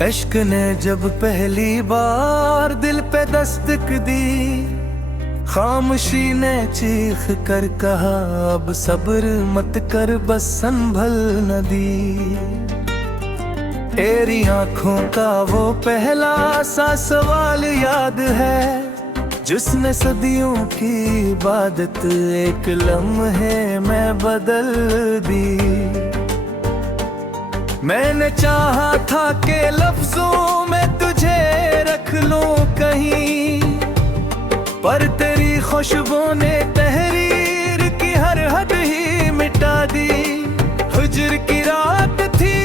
इश्क ने जब पहली बार दिल पे दस्तक दी, खामोशी ने चीख कर कहा अब सब्र मत कर बस संभल न दी। तेरी आंखों का वो पहला सा सवाल याद है, जिसने सदियों की इबादत एक लम्हे में बदल दी। मैंने चाहा था कि लफ्जों में तुझे रख लूं कहीं, पर तेरी खुशबू ने तहरीर की हर हद ही मिटा दी। हिज्र की रात थी,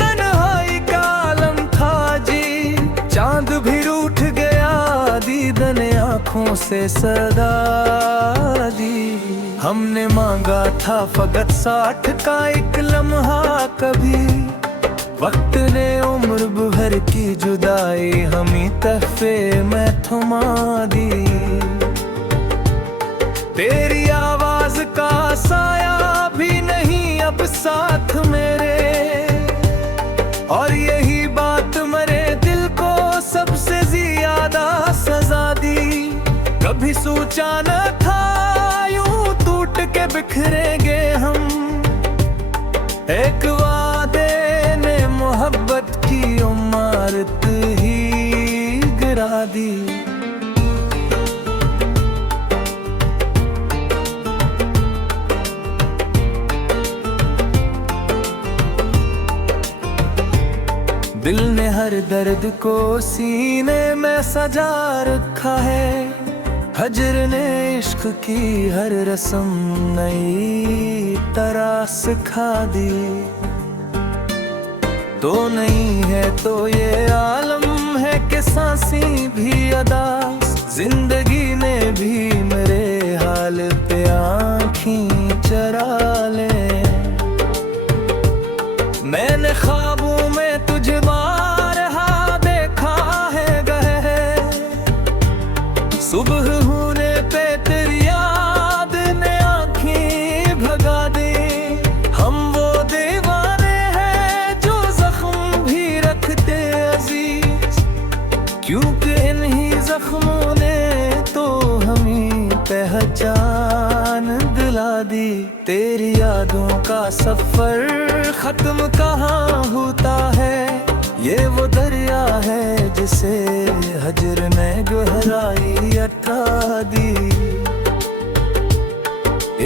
तन्हाई का आलम था जी, चांद भी रूठ गया दीदन आँखों से सदा दी। हमने मांगा था फकत 60 का एक लम्हा, कभी वक्त ने उम्र भर की जुदाई हमी तहफे में थमा दी। तेरी आवाज का साया भी नहीं अब साथ मेरे, और यही बात मेरे दिल को सबसे ज्यादा सजा दी। कभी सोचा न था यूं टूट के बिखरेंगे हम, एक वादे ने मोहब्बत की इमारत ही गिरा दी। दिल ने हर दर्द को सीने में सजा रखा है, हिज्र ने इश्क की हर रस्म नई तरह सिखा दी। तो नहीं है तो ये आलम है कि सांसें भी अदा, जिंदगी ने भी मेरे हाल पे आँखें चरा ले। मैंने ख्वाबों में तुझे बारहा देखा है गए, सुबह होने पे तेरी याद ने आँखें भगा दी। हम वो दीवाने हैं जो जख्म भी रखते अजीज, क्योंकि इन्हीं जख्मों ने तो हमें पहचान दिला दी। तेरी यादों का सफर खत्म कहाँ होता है, ये वो दरिया है जिसे हिज्र ने गहराई अटा दी।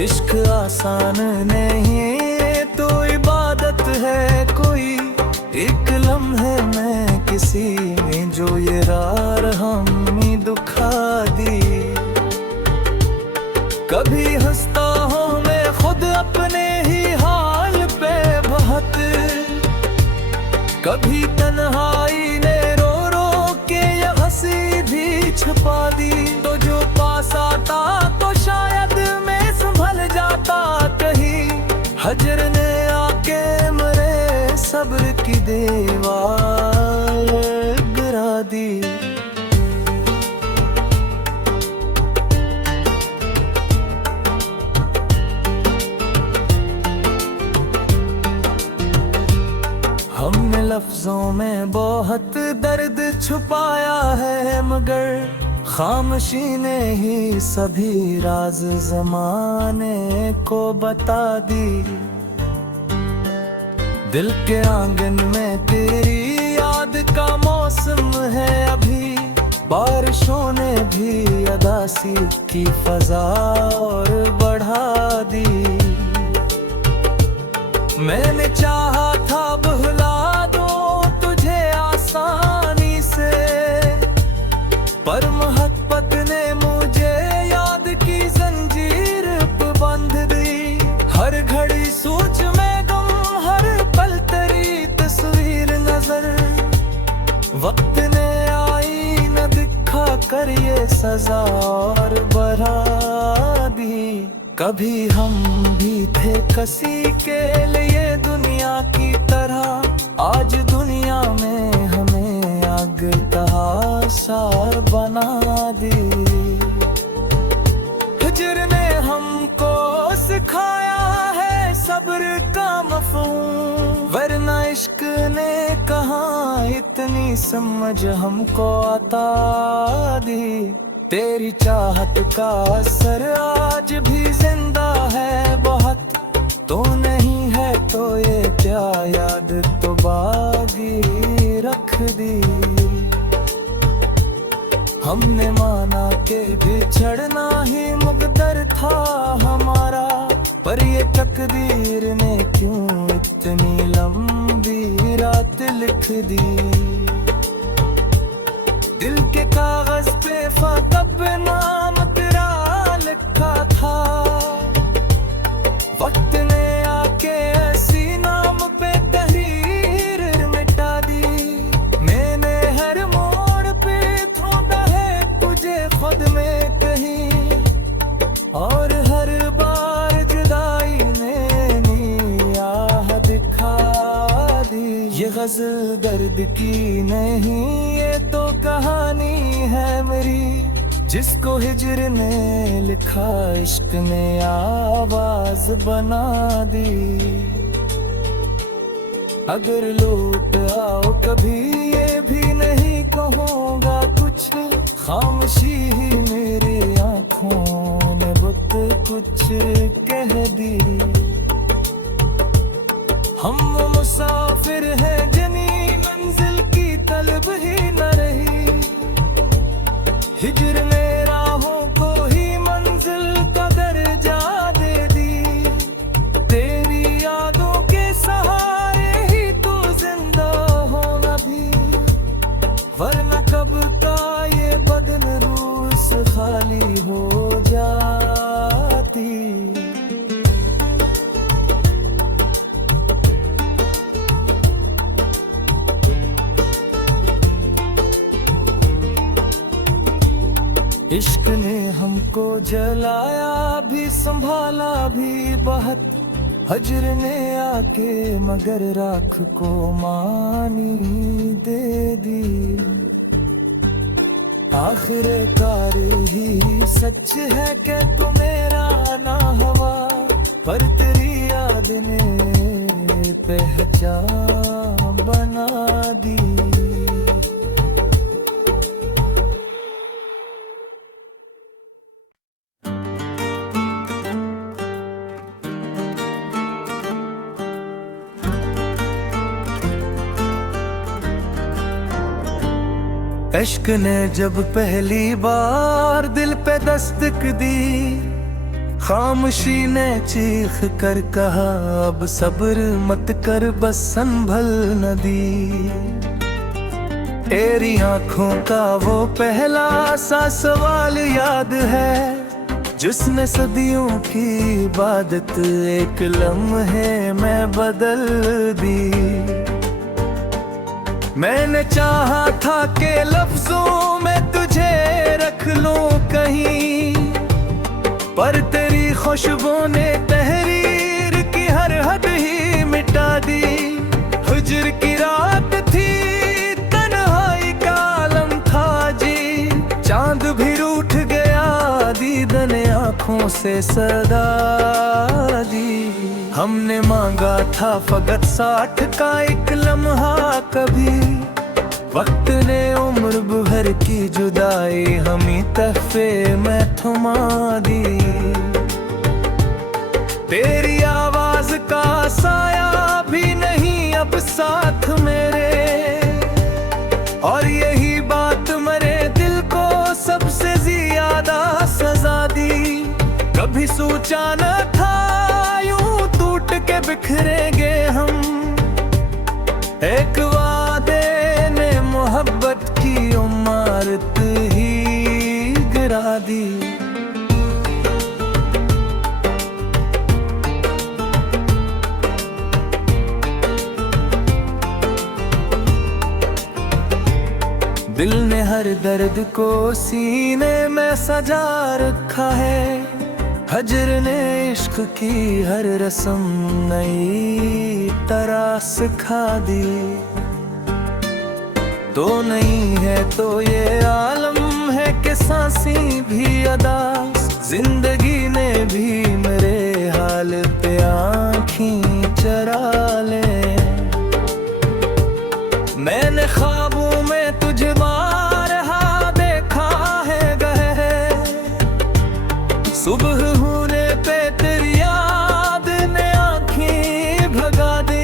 इश्क आसान नहीं तो इबादत है कोई, एक लम्हे में किसी जो ये रार हमें दुखा दी। कभी हंसता हूँ मैं खुद अपने ही हाल पे बहुत, कभी तन्हाई ने रो रो के ये हंसी भी छुपा दी। तो जो पास आता तो शायद मैं संभल जाता कहीं, हिज्र ने आके मेरे सब्र की दीवार गिरा दी। हमने लफ्जों में बहुत दर्द छुपाया है, मगर खामोशी ने ही सभी राज ज़माने को बता दी। दिल के आंगन में तेरी याद का मौसम है अभी, बारिशों ने भी अदासी की फजा और बढ़ा दी। मैंने चाहा था भुला दो तुझे आसानी से, पर मोहब्बत ने मुझे याद की जंजीर पे बांध दी। हर घड़ी सोच में गम, हर पल तेरी तस्वीर नजर, वक्त ने आई न दिखा कर ये सजा और बढ़ा दी। कभी हम भी थे किसी के लिए दुनिया की तरह, आज दुनिया में हमें आग तहासा बना दी। हिज्र ने हमको सिखाया है सब्र का मफ़हूम, वरना इश्क ने कहाँ इतनी समझ हमको आता दी। तेरी चाहत का असर आज भी जिंदा है बहुत, तो नहीं है तो ये क्या याद तो बागी रख दी। हमने माना के बिछड़ना ही मुकद्दर था हमारा, पर ये तकदीर ने क्यों इतनी लंबी रात लिख दी। दिल के कागज पे फ़कत नाम तेरा लिखा था, वक्त ने आके ऐसी नाम पे तहरीर मिटा दी। मैंने हर मोड़ पे ढूंढा है तुझे खुद में कहीं, और हर बार जुदाई ने नियाह दिखा दी। ये गज़ल दर्द की नहीं, ये तो कहानी है मेरी, जिसको हिज्र ने लिखा इश्क ने आवाज बना दी। अगर लौट आओ कभी ये भी नहीं कहूँगा कुछ, खामोशी ही मेरी आँखों ने बहुत कुछ कह दी। हम मुसाफिर हैं जिन्हीं मंजिल की तलब ही न रही, हिज्र ने राहों को ही मंजिल का दर्जा दे दी। तेरी यादों के सहारे ही तू जिंदा होना भी, वरना कब का ये बदन रूस खाली हो जाती। इश्क ने हमको जलाया भी संभाला भी बहुत, हिज्र ने आके मगर राख को मानी दे दी। आखिरकार ही सच है कि तू मेरा ना हवा, पर तेरी याद ने पहचान बना दी। इश्क ने जब पहली बार दिल पे दस्तक दी, खामोशी ने चीख कर कहा अब सब्र मत कर बस संभल न दी। तेरी आंखों का वो पहला सा सवाल याद है, जिसने सदियों की इबादत एक लम्हे में बदल दी। मैंने चाहा था कि लफ्जों में तुझे रख लूं कहीं, पर तेरी खुशबू ने तहरीर की हर हद ही मिटा दी। हिज्र की रात थी, तन्हाई का आलम था जी, चांद भी रूठ गया दीदन आँखों से सदा दी। हमने मांगा था फकत 60 का एक लम्हा कभी, वक्त ने उम्र भर की जुदाई हमें तहफे में थमा दी। तेरी आवाज का साया भी नहीं अब साथ मेरे, और यही बात मेरे दिल को सबसे ज्यादा सजा दी। कभी सोचा न था यूं टूट के बिखरेंगे हम, एक वादे ने मोहब्बत की इमारत ही गिरा दी। दिल ने हर दर्द को सीने में सजा रखा है, हिज्र ने इश्क की हर रस्म नई तरह सिखा दी। तो नहीं है तो ये आलम है कि सांसें भी अदा, जिंदगी ने भी मेरे हाल पे आँखें चरा ले। मैंने ख्वाबों में तुझे बारहा देखा है गए, सुबह होने पे तेरी याद ने आँखें भगा दे।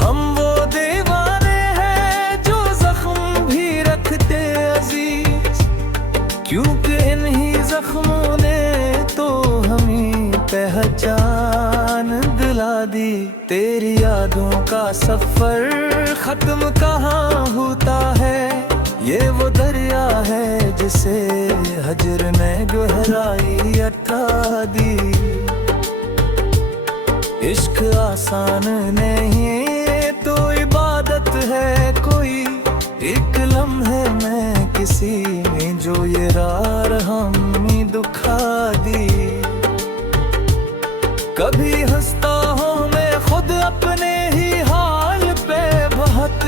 हम वो दीवाने हैं जो जख्म भी रखते अजीज, क्योंकि इन्हीं जख्मों ने तो हमें पहचान दिला दी। तेरी यादों का सफर खत्म कहाँ होता है, ये वो दरिया है जिसे हजर ने गहराई अटा दी। इश्क आसान नहीं तो इबादत है कोई, एक लम्हे में किसी ने जो ये रार हमें दुखा दी। कभी हंसता हूँ मैं खुद अपने ही हाल पे बहुत,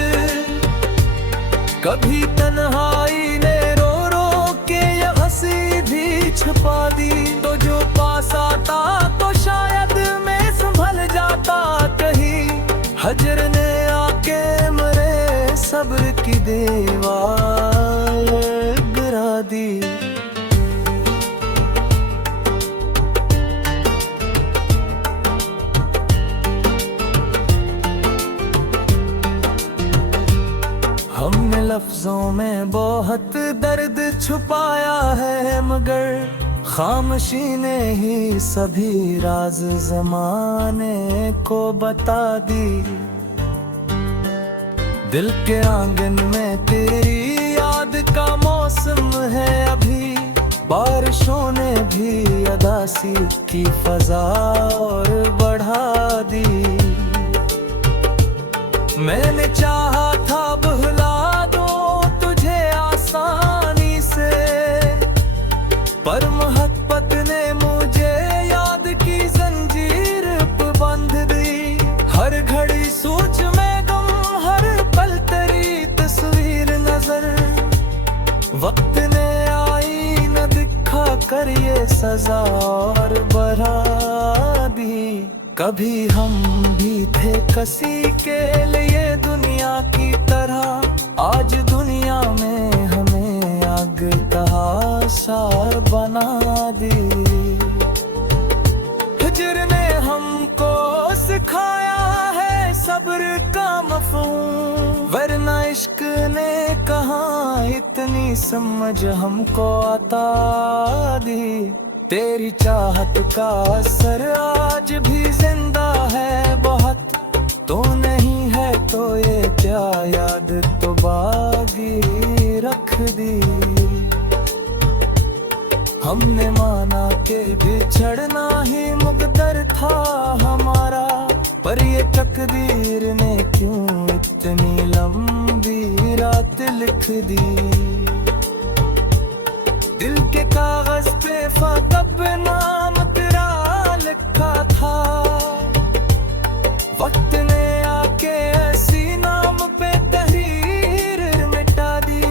कभी तन्हाई ने रो रो के ये हंसी भी छुपा दी। तो जो पास आता तो शायद मैं संभल जाता कहीं, हजर ने आके मेरे सब्र की दीवार गिरा दी। हमने लफ्जों में बहुत दर्द छुपाया है, मगर खामोशी ने ही सभी राज ज़माने को बता दी। दिल के आंगन में तेरी याद का मौसम है अभी, बारिशों ने भी अदासी की फजा और बढ़ा दी। मैंने चाहा था भुला दो तुझे आसानी से, पर मोहब्बत ने मुझे याद की जंजीर पे बांध दी। हर घड़ी सोच में गम, हर पल तेरी तस्वीर नजर, वक्त ने आई न दिखा कर ये सजा और बढ़ा दी। कभी हम भी थे किसी के लिए दुनिया की तरह, आज दुनिया में हमें आग का आसार बना दी। हिजर ने हमको सिखाया है सब्र का मफ़हूम, वरना इश्क ने कहाँ इतनी समझ हमको अता दी। तेरी चाहत का असर आज भी जिंदा है बहुत, तो नहीं है तो ये क्या याद तो बागी रख दी। हमने माना के बिछड़ना ही मुकद्दर था हमारा, पर ये तकदीर ने क्यों इतनी लंबी रात लिख दी। दिल के कागज पे फ़कत नाम तेरा लिखा था, वक्त ने आके ऐसी नाम पे तहरीर मिटा दी।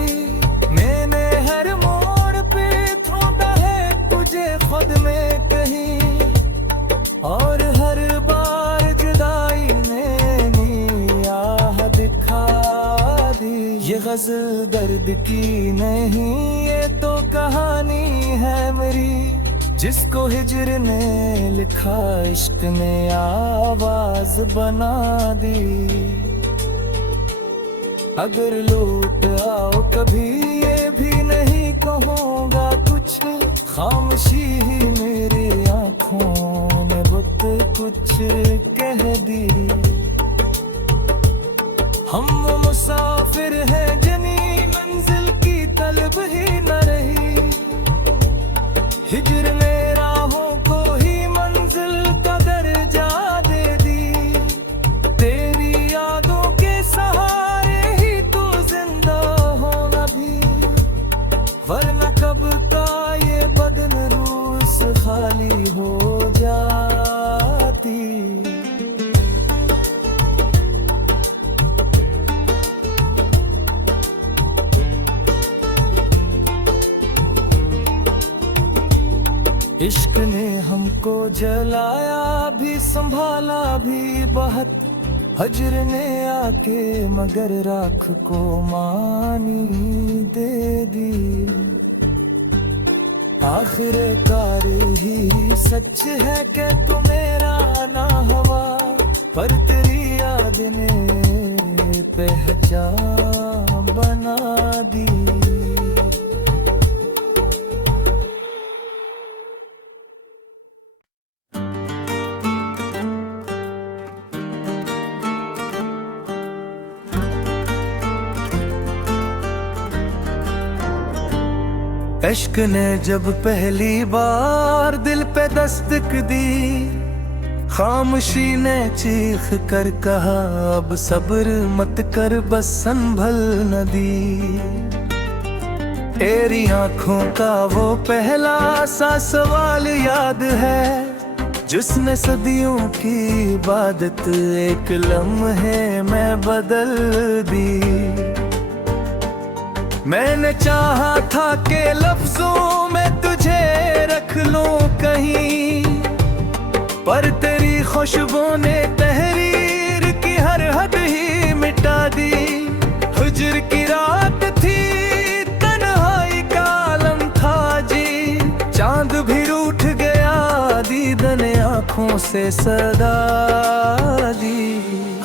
मैंने हर मोड़ पे ढूंढा है तुझे खुद में कहीं, और हर बार जुदाई ने नियाह दिखा दी। ये गज़ल दर्द की नहीं, ये तो कहानी है मेरी, जिसको हिजर ने लिखा इश्क ने आवाज बना दी। अगर लौट आओ कभी ये भी नहीं कहूँगा कुछ, खामोशी ही मेरी आँखों में बहुत कुछ कह दी। हम वो मुसाफिर हैं जिन्हीं मंजिल की तलब ही न रही, हिजर ने राहों को ही मंजिल का दर्जा दे दी। तेरी यादों के सहारे ही तू जिंदा होना भी, वरना कब का ये बदन रूस खाली हो जाती। इश्क ने हमको जलाया भी संभाला भी बहुत, हजर ने आके मगर राख को मानी दे दी। आखिर कार ही सच है कि तू मेरा ना हुआ, पर तेरी याद ने पहचान बना दी। इश्क ने जब पहली बार दिल पे दस्तक दी, खामोशी ने चीख कर कहा अब सब्र मत कर बस संभल न दी। तेरी आंखों का वो पहला सा सवाल याद है, जिसने सदियों की इबादत एक लम्हे में बदल दी। मैंने चाहा था कि लफ्जों में तुझे रख लूं कहीं, पर तेरी खुशबू ने तहरीर की हर हद ही मिटा दी। हिज्र की रात थी, तन्हाई का आलम था जी, चांद भी रूठ गया दीदन आंखों से सदा दी।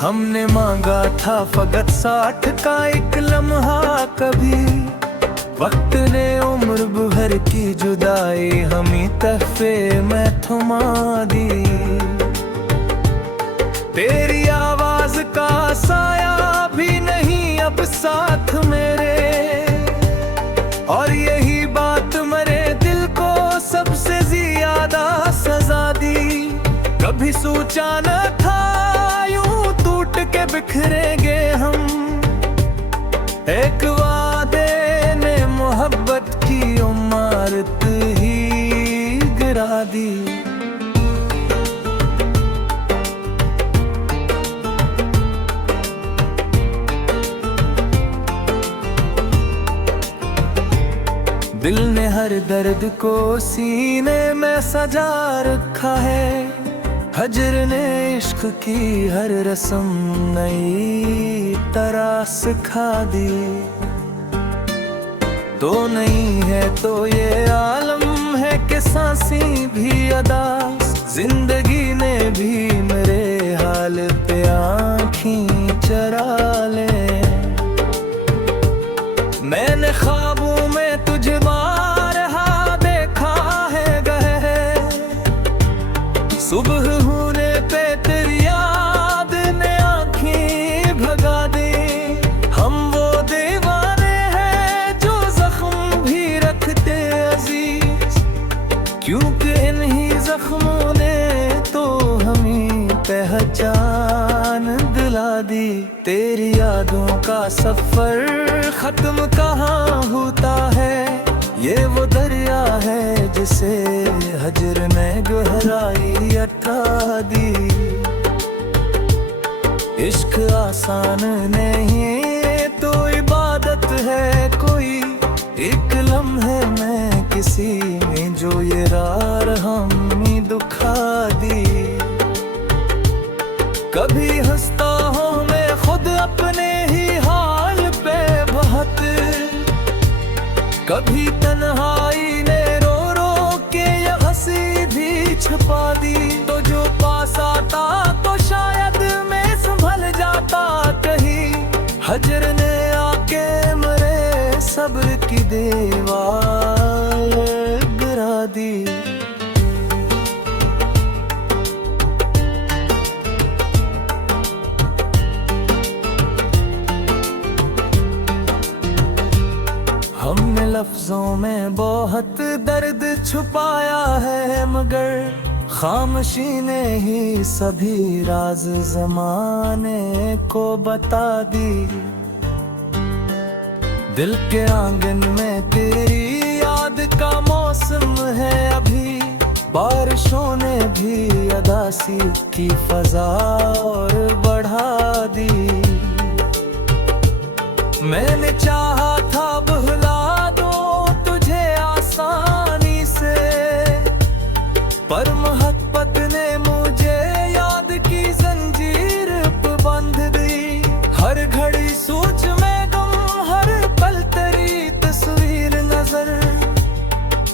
हमने मांगा था फकत 60 का एक लम्हा, कभी वक्त ने उम्र भर की जुदाई हमें तहफे में थमा दी। तेरी आवाज का साया भी नहीं अब साथ मेरे, और यही बात मेरे दिल को सबसे ज्यादा सजा दी। कभी सोचा न था यूं टूट के बिखरेंगे हम, एक वादे ने मोहब्बत की इमारत ही गिरा दी। दिल ने हर दर्द को सीने में सजा रखा है, हजर ने इश्क की हर रस्म नई तरह सिखा दी। तो नहीं है तो ये आलम है कि सांसें भी अदा, जिंदगी ने भी मेरे हाल पे आँखें चरा ले। मैंने ख्वाबों में तुझे बारहा देखा है गए, सुबह होने पे तेरी याद ने आँखें भगा दी। हम वो दीवाने हैं जो जख्म भी रखते अजीज, क्योंकि इन्हीं जख्मों ने तो हमें पहचान दिला दी। तेरी यादों का सफर खत्म कहाँ होता है, ये वो दरिया है जिसे हजर ने गहराई अटा दी। इश्क आसान नहीं तो इबादत है कोई, एक लम्हे में किसी में जो ये रार हमें दुखा दी। कभी हंसता हूँ मैं खुद अपने ही हाल पे बहुत, कभी तन्हाई ने रो रो के ये हंसी भी छुपा दी। तो जो पास आता तो शायद मैं संभल जाता कहीं, हजर ने आके मेरे सब्र की दीवार गिरा दी। हमने लफ्जों में बहुत दर्द छुपाया है, मगर खामोशी ने ही सभी राज ज़माने को बता दी। दिल के आंगन में तेरी याद का मौसम है अभी, बारिशों ने भी अदासी की फजा और बढ़ा दी। मैंने चाहा था भुला दो तुझे आसानी से, पर मोहब्बत ने मुझे याद की जंजीर पे बांध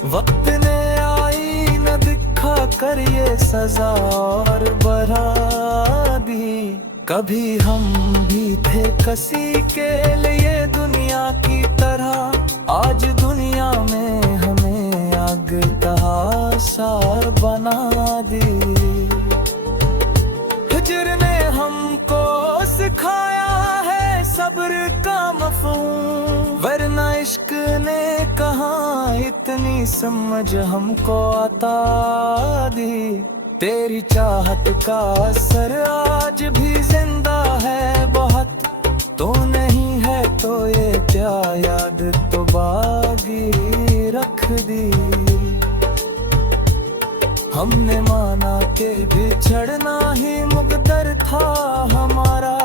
वक्त ने आई न दिखा कर ये सजा और बढ़ा दी। कभी हम भी थे किसी के लिए दुनिया की तरह, आज दुनिया में हमें आग का सार बना दी। हिज्र ने हमको सिखाया है सब्र का मफ़हूम, वरना इश्क ने कहाँ इतनी समझ हमको अता दी। तेरी चाहत का असर आज भी जिंदा है बहुत, तो नहीं है तो ये क्या याद तो बागी रख दी। हमने माना के बिछड़ना ही मुकद्दर था हमारा,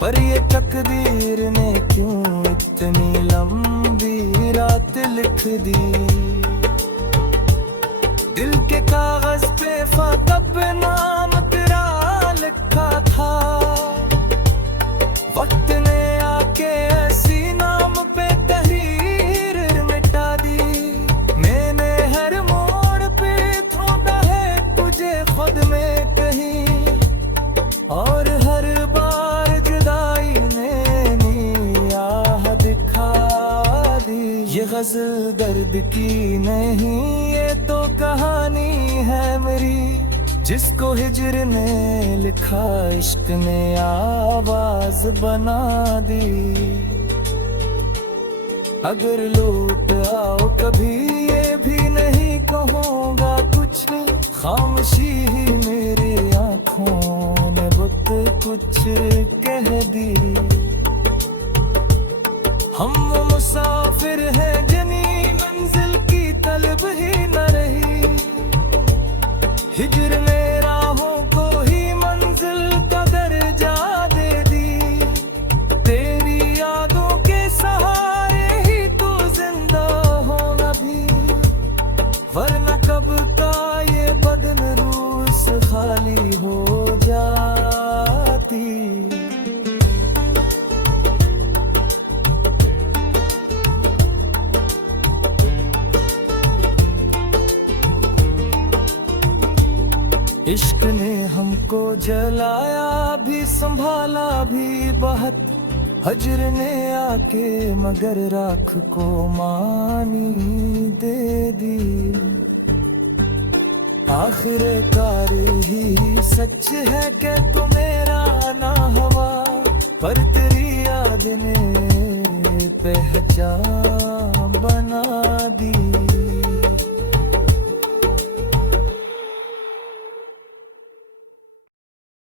पर ये तकदीर ने क्यों इतनी लंबी रात लिख दी। दिल के कागज पे फ़कत नाम तेरा लिखा था, वक्त ने आके ऐसी नाम पे तहरीर मिटा दी। मैंने हर मोड़ पे ढूंढा है तुझे खुद में कहीं, और हर बार जुदाई ने नियाह दिखा दी। ये गज़ल दर्द की नहीं, ये तो कहानी है मेरी, जिसको हिज्र ने लिखा इश्क ने आवाज बना दी। अगर लौट आओ कभी ये भी नहीं कहूँगा कुछ, खामोशी ही मेरी आँखों ने बहुत कुछ कह दी। हम मुसाफिर हैं जिन्हीं मंजिल की तलब ही न रही, हिज्र ने राहों को ही मंजिल का दर्जा दे दी। तेरी यादों के सहारे ही तू जिंदा हो अभी, वरना कब का ये बदन रूस खाली हो जाती। इश्क ने हमको जलाया भी संभाला भी बहुत, हिज्र ने आके मगर राख को मानी दे दी। आखिरकार ही सच है कि तू मेरा ना हवा, पर तेरी याद ने पहचान बना दी।